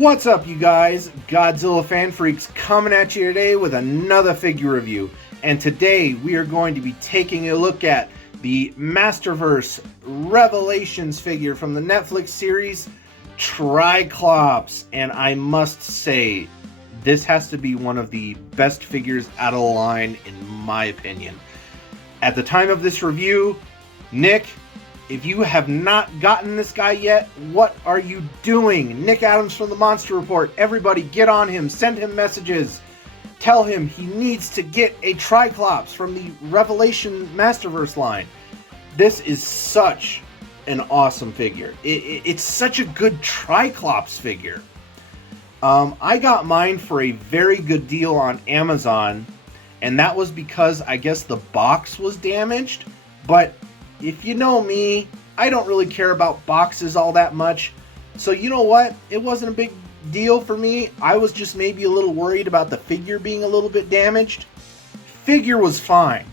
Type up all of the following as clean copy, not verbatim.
What's up, you guys? Godzilla Fan Freaks coming at you today with another figure review. And today we are going to be taking a look at the Masterverse Revelations figure from the Netflix series Tri-Clopse. And I must say, this has to be one of the best figures out of the line in my opinion. At the time of this review, Nick, if you have not gotten this guy yet, what are you doing? Nick Adams from the Monster Report. Everybody get on him. Send him messages. Tell him he needs to get a Tri-Clopse from the Revelation Masterverse line. This is such an awesome figure. It's such a good Tri-Clopse figure. I got mine for a very good deal on Amazon, and that was because I guess the box was damaged, but if you know me, I don't really care about boxes all that much. So you know what? It wasn't a big deal for me. I was just maybe a little worried about the figure being a little bit damaged. Figure was fine.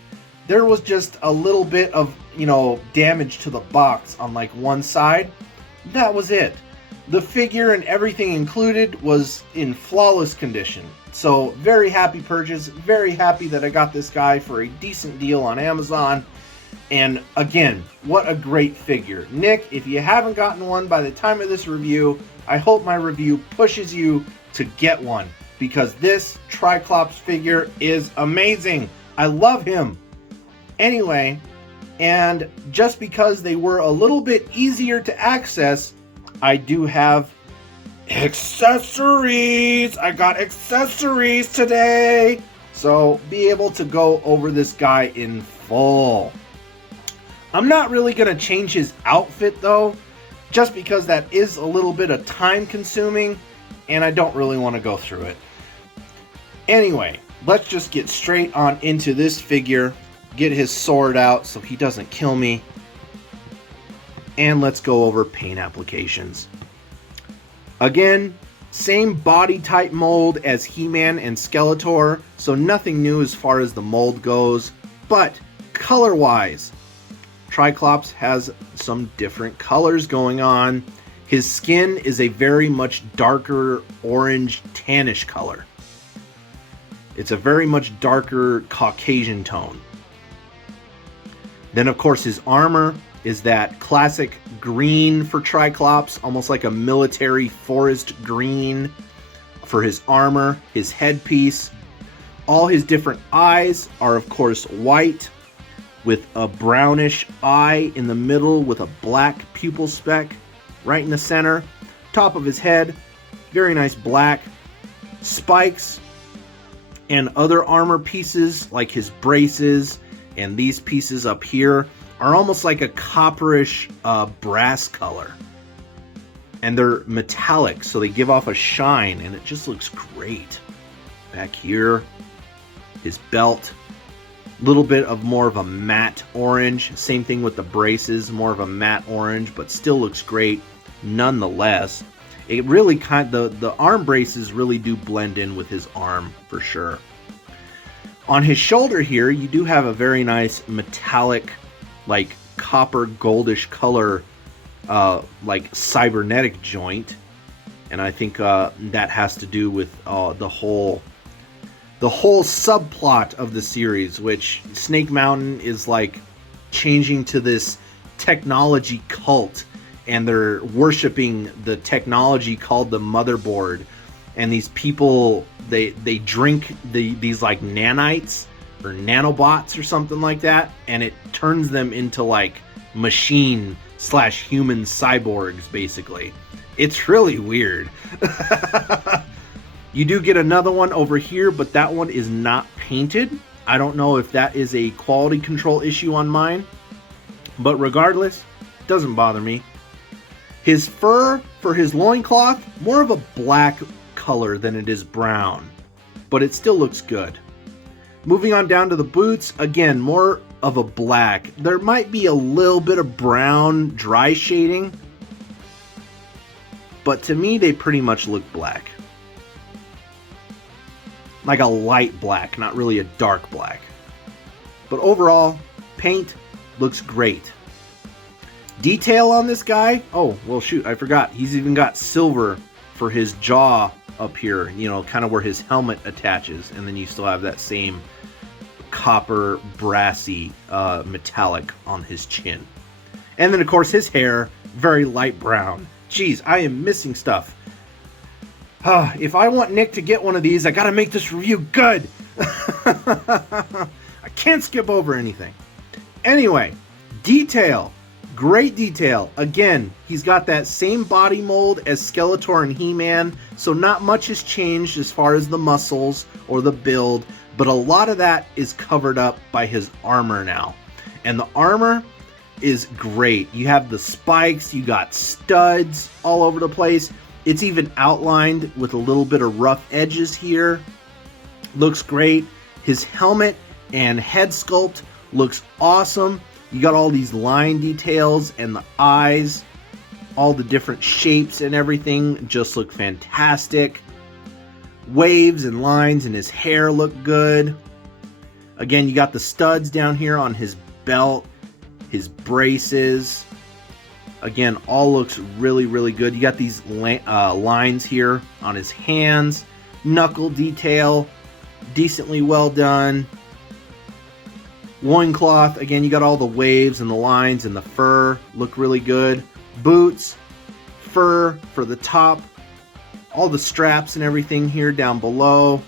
There was just a little bit of, damage to the box on like one side. That was it. The figure and everything included was in flawless condition. So very happy purchase. Very happy that I got this guy for a decent deal on Amazon. And again, what a great figure. Nick, if you haven't gotten one by the time of this review, I hope my review pushes you to get one, because this Tri-Clopse figure is amazing. I love him. Anyway, and just because they were a little bit easier to access, I do have accessories. I got accessories today. So be able to go over this guy in full. I'm not really going to change his outfit though, just because that is a little bit of time consuming and I don't really want to go through it. Anyway, let's just get straight on into this figure, get his sword out so he doesn't kill me, and let's go over paint applications. Again, same body type mold as He-Man and Skeletor, so nothing new as far as the mold goes, but color-wise, Tri-Clopse has some different colors going on. His skin is a very much darker orange tannish color. It's a very much darker Caucasian tone. Then of course his armor is that classic green for Tri-Clopse, almost like a military forest green for his armor, his headpiece. All his different eyes are of course white, with a brownish eye in the middle with a black pupil speck right in the center. Top of his head, very nice black. Spikes and other armor pieces like his braces and these pieces up here are almost like a copperish brass color. And they're metallic, so they give off a shine and it just looks great. Back here, his belt. Little bit of more of a matte orange. Same thing with the braces, more of a matte orange, but still looks great nonetheless. It really the arm braces really do blend in with his arm for sure. On his shoulder here, you do have a very nice metallic, like copper goldish color, like cybernetic joint, and I think that has to do with the whole subplot of the series, which Snake Mountain is like changing to this technology cult, and they're worshiping the technology called the motherboard, and these people they drink these like nanites or nanobots or something like that, and it turns them into like machine / human cyborgs basically. It's really weird. You do get another one over here, but that one is not painted. I don't know if that is a quality control issue on mine, but regardless, doesn't bother me. His fur for his loincloth, more of a black color than it is brown, but it still looks good. Moving on down to the boots, again, more of a black. There might be a little bit of brown dry shading, but to me, they pretty much look black. Like a light black, not really a dark black. But overall, paint looks great. Detail on this guy, oh, well shoot, I forgot. He's even got silver for his jaw up here, you know, kind of where his helmet attaches, and then you still have that same copper brassy metallic on his chin. And then of course his hair, very light brown. Geez, I am missing stuff. If I want Nick to get one of these, I gotta make this review good. I can't skip over anything. Anyway, detail. Great detail. Again, he's got that same body mold as Skeletor and He-Man, so not much has changed as far as the muscles or the build, but a lot of that is covered up by his armor now. And the armor is great. You have the spikes, you got studs all over the place. It's even outlined with a little bit of rough edges here. Looks great. His helmet and head sculpt looks awesome. You got all these line details and the eyes, all the different shapes and everything just look fantastic. Waves and lines in his hair look good. Again, you got the studs down here on his belt, his braces. Again, all looks really, really good. You got these lines here on his hands, knuckle detail, decently well done. Loincloth, again, you got all the waves and the lines and the fur look really good. Boots, fur for the top, all the straps and everything here down below.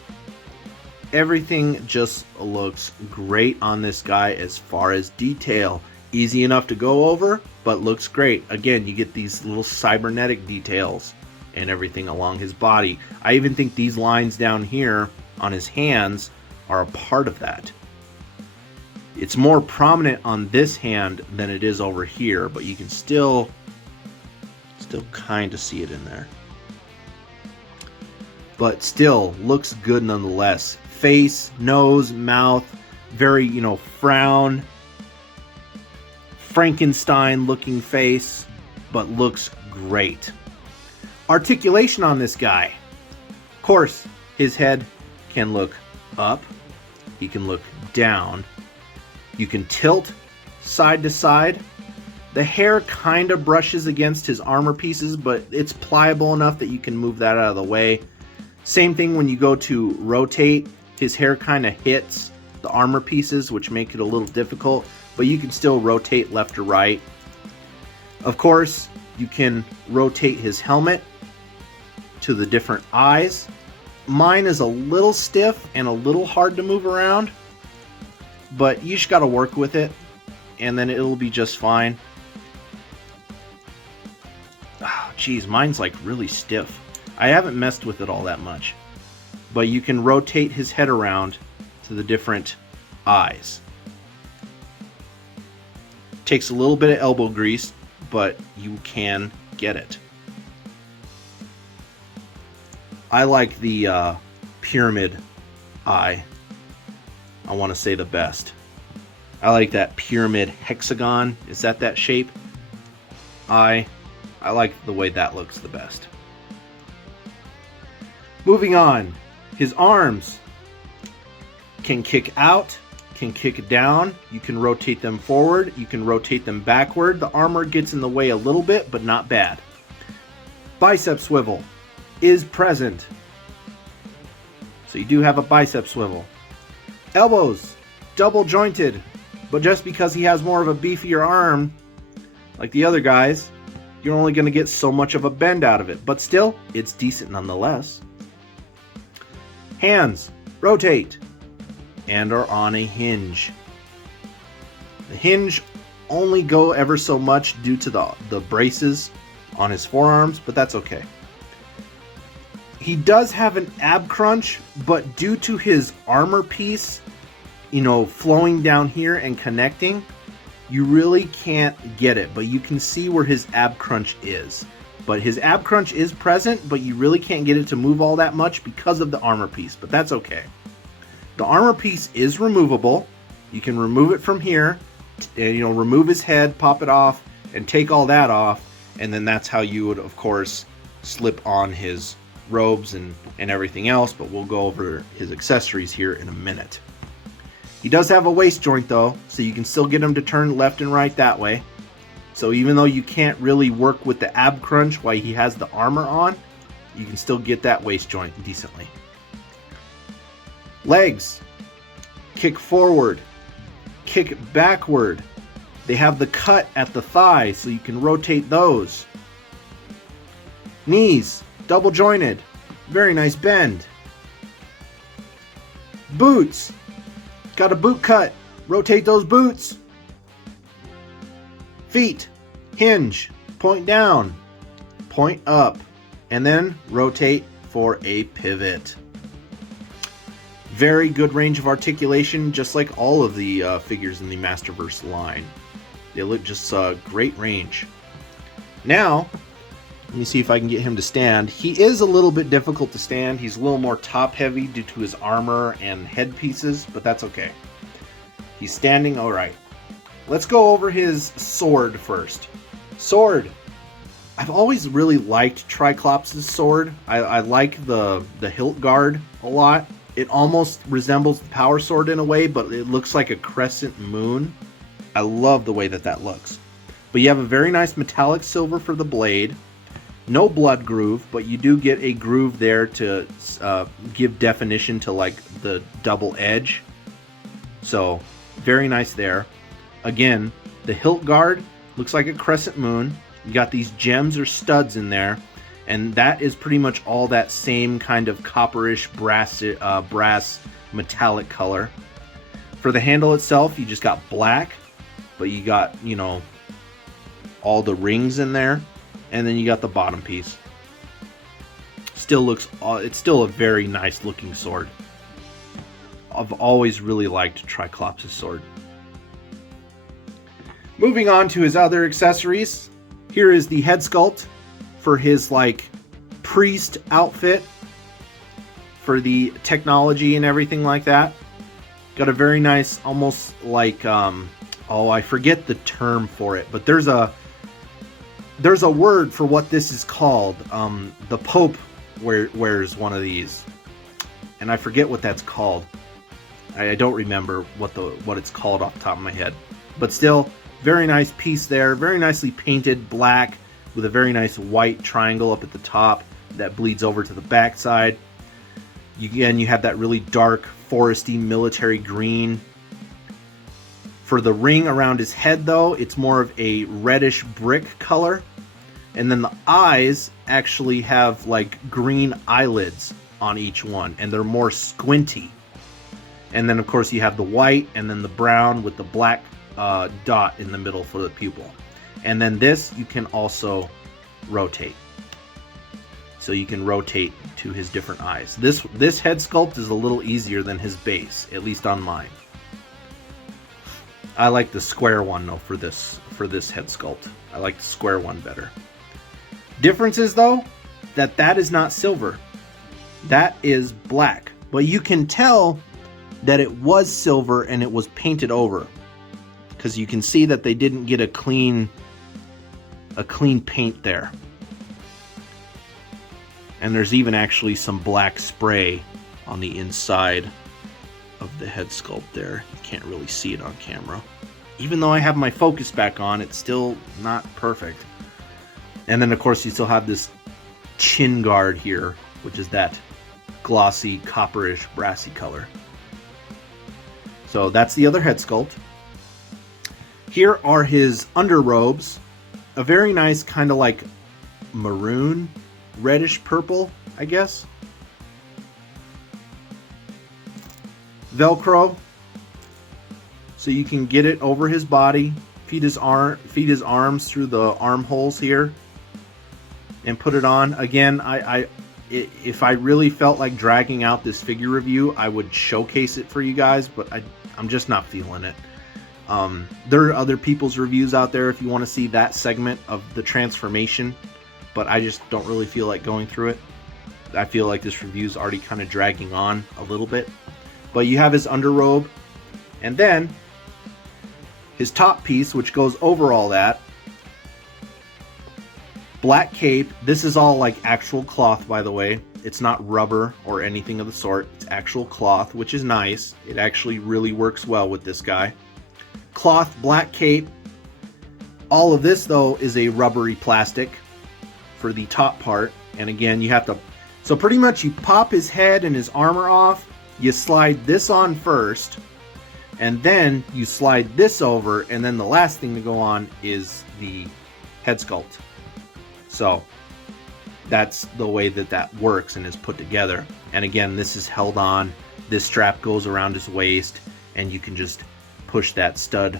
Everything just looks great on this guy as far as detail. Easy enough to go over, but looks great. Again, you get these little cybernetic details and everything along his body. I even think these lines down here on his hands are a part of that. It's more prominent on this hand than it is over here, but you can still kind of see it in there. But still looks good nonetheless. Face, nose, mouth, very, you know, frown, Frankenstein looking face, but looks great. Articulation on this guy. Of course, his head can look up, he can look down. You can tilt side to side. The hair kind of brushes against his armor pieces, but it's pliable enough that you can move that out of the way. Same thing when you go to rotate. His hair kind of hits the armor pieces, which make it a little difficult, but you can still rotate left or right. Of course, you can rotate his helmet to the different eyes. Mine is a little stiff and a little hard to move around, but you just got to work with it, and then it'll be just fine. Oh, geez, mine's like really stiff. I haven't messed with it all that much. But you can rotate his head around to the different eyes. Takes a little bit of elbow grease, but you can get it. I like the pyramid eye. I want to say the best. I like that pyramid hexagon. Is that shape? I like the way that looks the best. Moving on. His arms can kick out, can kick down. You can rotate them forward. You can rotate them backward. The armor gets in the way a little bit, but not bad. Bicep swivel is present. So you do have a bicep swivel. Elbows, double jointed, but just because he has more of a beefier arm, like the other guys, you're only going to get so much of a bend out of it, but still, it's decent nonetheless. Hands, rotate, and are on a hinge. The hinge only go ever so much due to the braces on his forearms, but that's okay. He does have an ab crunch, but due to his armor piece, you know, flowing down here and connecting, you really can't get it, but you can see where his ab crunch is. But his ab crunch is present, but you really can't get it to move all that much because of the armor piece, but that's okay. The armor piece is removable. You can remove it from here, and, you know, remove his head, pop it off, and take all that off, and then that's how you would, of course, slip on his robes and everything else, but we'll go over his accessories here in a minute. He does have a waist joint though, so you can still get him to turn left and right that way. So even though you can't really work with the ab crunch while he has the armor on, you can still get that waist joint decently. Legs, kick forward, kick backward. They have the cut at the thigh, so you can rotate those. Knees, double jointed, very nice bend. Boots, got a boot cut, rotate those boots. Feet, hinge, point down, point up, and then rotate for a pivot. Very good range of articulation, just like all of the figures in the Masterverse line. They look just great range. Now, let me see if I can get him to stand. He is a little bit difficult to stand. He's a little more top heavy due to his armor and headpieces, but that's okay. He's standing all right. Let's go over his sword first. Sword. I've always really liked Tri-Clopse's sword. I like the hilt guard a lot. It almost resembles the power sword in a way, but it looks like a crescent moon. I love the way that looks. But you have a very nice metallic silver for the blade. No blood groove, but you do get a groove there to give definition to like the double edge. So very nice there. Again, the hilt guard looks like a crescent moon. You got these gems or studs in there, and that is pretty much all that same kind of copperish brass metallic color. For the handle itself, you just got black, but you got, you know, all the rings in there. And then you got the bottom piece. Still looks, it's still a very nice looking sword. I've always really liked Tri-Clopse's sword. Moving on to his other accessories. Here is the head sculpt for his like priest outfit for the technology and everything like that. Got a very nice, almost like, oh, I forget the term for it, but there's a word for what this is called. The Pope wears one of these, and I forget what that's called. I don't remember what it's called off the top of my head. But still, very nice piece there. Very nicely painted black with a very nice white triangle up at the top that bleeds over to the back side. Again, you have that really dark, foresty, military green. For the ring around his head, though, it's more of a reddish brick color. And then the eyes actually have like green eyelids on each one, and they're more squinty. And then, of course, you have the white and then the brown with the black dot in the middle for the pupil. And then this you can also rotate. So you can rotate to his different eyes. This head sculpt is a little easier than his base, at least on mine. I like the square one though for this head sculpt. I like the square one better. Difference is though that is not silver. That is black. But you can tell that it was silver and it was painted over, because you can see that they didn't get a clean paint there. And there's even actually some black spray on the inside of the head sculpt there. You can't really see it on camera. Even though I have my focus back on, it's still not perfect. And then of course you still have this chin guard here, which is that glossy, copperish, brassy color. So that's the other head sculpt. Here are his underrobes. A very nice kind of like maroon, reddish purple, I guess. Velcro, so you can get it over his body, feed his arms through the armholes here, and put it on. Again, if I really felt like dragging out this figure review, I would showcase it for you guys, but I'm just not feeling it. There are other people's reviews out there if you want to see that segment of the transformation, but I just don't really feel like going through it. I feel like this review is already kind of dragging on a little bit. But you have his underrobe, and then his top piece, which goes over all that. Black cape. This is all like actual cloth, by the way. It's not rubber or anything of the sort. It's actual cloth, which is nice. It actually really works well with this guy. Cloth, black cape. All of this, though, is a rubbery plastic for the top part. And again, you have to So pretty much you pop his head and his armor off, you slide this on first, and then you slide this over, and then the last thing to go on is the head sculpt. So that's the way that that works and is put together. And again, this is held on. This strap goes around his waist, and you can just push that stud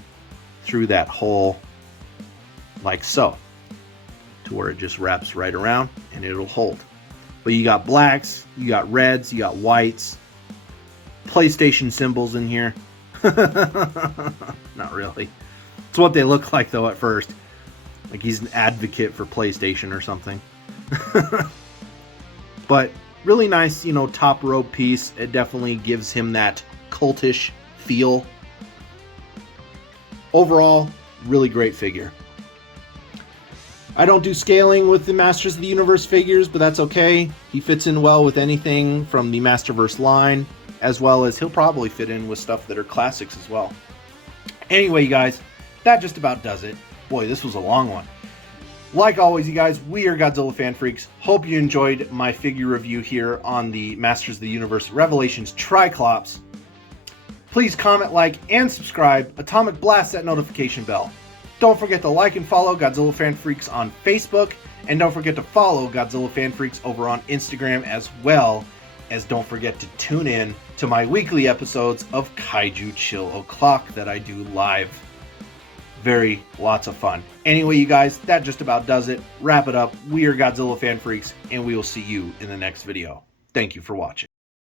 through that hole like so, to where it just wraps right around and it'll hold. But you got blacks, you got reds, you got whites, PlayStation symbols in here. Not really. It's what they look like though at first. Like he's an advocate for PlayStation or something. But really nice, you know, top rope piece. It definitely gives him that cultish feel. Overall, really great figure. I don't do scaling with the Masters of the Universe figures, but that's okay. He fits in well with anything from the Masterverse line, as well as he'll probably fit in with stuff that are classics as well. Anyway, you guys, that just about does it. Boy, this was a long one. Like always, you guys, we are Godzilla Fan Freaks. Hope you enjoyed my figure review here on the Masters of the Universe Revelations Tri-Clopse. Please comment, like, and subscribe. Atomic blast that notification bell. Don't forget to like and follow Godzilla Fan Freaks on Facebook. And don't forget to follow Godzilla Fan Freaks over on Instagram, as well as don't forget to tune in to my weekly episodes of Kaiju Chill O'Clock that I do live. Lots of fun. Anyway, you guys, that just about does it. Wrap it up. We are Godzilla Fan Freaks, and we will see you in the next video. Thank you for watching.